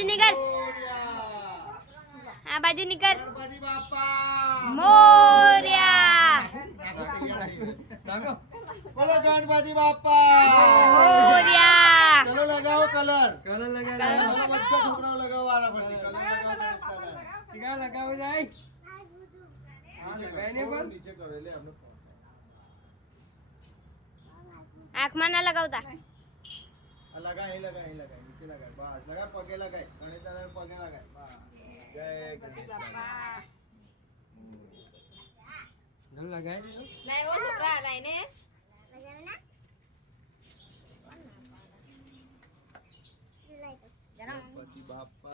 बाजू निकल हाँ बाजू निकल गणपति बाप्पा मोरया बोलो गणपति बाप्पा मोरया चलो लगाओ कलर कलर लगा બધા છોકરાઓ લગાવો આના પરથી કલર લગાવો ટીકા લગાવ જાય હા લગાઈને પણ નીચે કરો એટલે આપણે आँख में ना लगावता लगा नीचे लगा बस लगा पगे लगाए गणेश दादा ने पगे लगाए बस जय गणेश दादा ગલ લગાય દીધો लाइव छोकरा लाइने गणपति बाप्पा